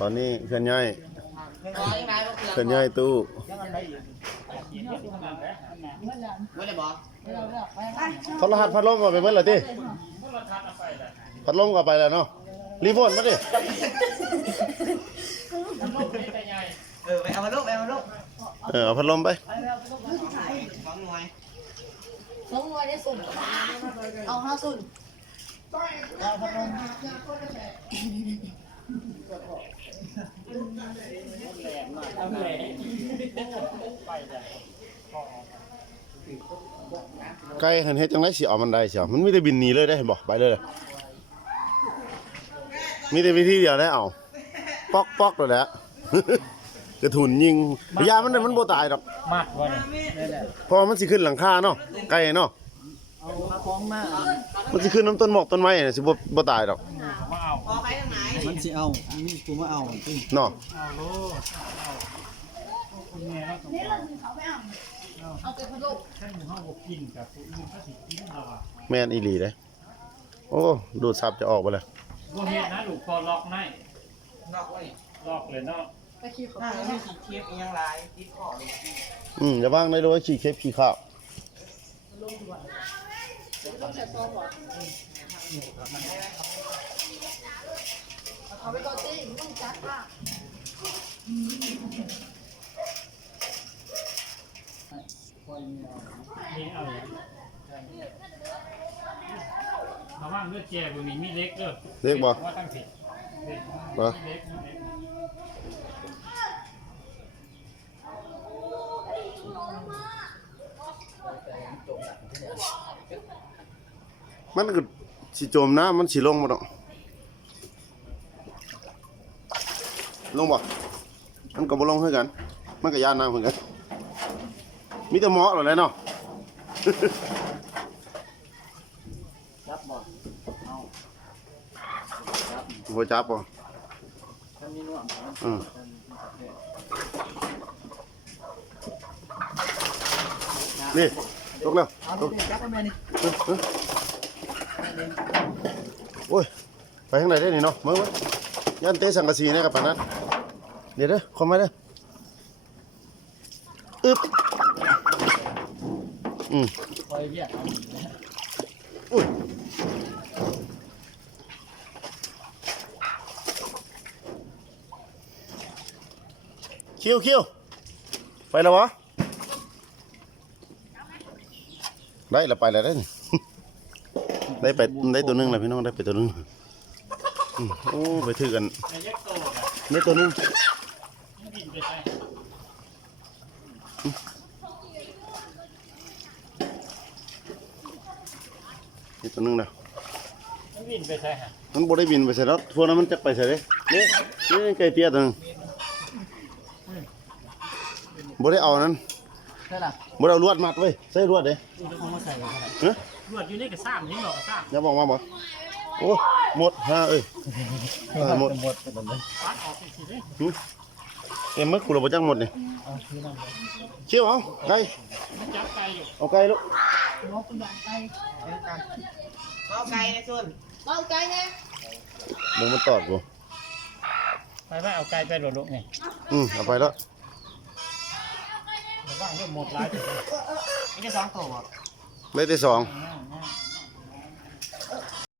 ตอนนี้เคลื่อนย้ายตู้โทรหัสพัดลมเอาไปเมื่อไหร่ที่พัดลมก็ไปแล้วเนาะรีโมทมาดิไปเอามาลูกเอาพัดลมไป2 หน่วยได้สุ่นเอา5 สุ่นเอาพัดลมไก่เห็นเฮ็ดจังไรสิเอามันได้เสียมันมีแต่บินหนีเลยได้เห็นบ่ไปเลยมีแต่วิธีเดียวได้เอาป๊อกเลยแหละกระถุนยิงยามันบ่ตายดอกมากกว่านี่เพราะมันสิขึ้นหลังคาเนาะไก่เนาะเอาของมามันสิขึ้นน้ำต้นหมอกต้นไม้เนี่ยสิบ่ตายดอกมาเอาพอไปทางไหนมันสิเอานี่กูมาเอาเนาะเอาโลดเอาคุณแม่นี่เราถึงเขาไปเอาไปพัดลมท่านห้องบ่กินกับผู้อื่นเขาสิกินเราอ่ะแม่นอีหลีเด้โอ้ดูดซับจะออกไปเลยบ่เฮ็ดนะลูกพอล็อกในนอกเลย ล็อกเลยเนาะไปขี่เขา น่าจะมีสีเทียบยังไรติดคอเลย อย่าว่างได้เลยขี้เค็บขี้ข้าวเอาไปก่อนสิต้องจัดค่ะนี่เอาระวังเลือดแก่บ่มีเล็กเด้อเล็กบ่ว่าตั้งผิดเล็กมันก็สิจมน้ำมันสิลงบ่ดอกลงบ่มันก็บ่ลงคือกันมันก็ย่านน้ำเหมือนกันมีแต่หมอเหรอเนาะจับบ่เอาบ่จับบ่ถ้ามีน่วมนี่ตกแล้วตกโอ้ยไปทางไหนได้นี่เนาะมึงยันเตะสังกะสีเนี่ยกับปานนั้นเดี๋ยวเด้อเข้ามาเด้ออึ๊บคอยเรียกอุ้ยคิวไปแล้ววะได้ละไปแล้วได้ได้ไปได้ตัวนึงแล้วพี่น้องได้ไปตัวนึงโอ้ไปถือกันได้ตัวนึงนี่ตัวนึงแล้วมันบินไปใช่ฮะมันบ่ได้บินไปใส่รถพวกนั้นมันจะไปใส่เลยนี่ไก่เตี้ยตัวนึงบ่ได้เอานั้นใช่ล่ะบ่ได้เอาลวดมัดไว้ใส่ลวดเด้เอามาใส่ลวดอยู่ในกระซ้ำนี่หรอกระซ้ำอย่าบอกมาบ่โอ้หมดฮะเอ้ยหมดปัดออกสิเด้เอ็มมึกกูเราบ่จังหมดนี่เชี่ยวเอาไก่จับไก่อยู่เอาไก่ลูกน้องคุณอยากไก่เอาไก่ในส่วนเอาไก่เนี่ยมึงมันตอบกูไปเอาไก่ไปลูกนี่เอาไปแล้วว่างเริ่มหมดร้ายนี่ก็2 ตัวได้ที่2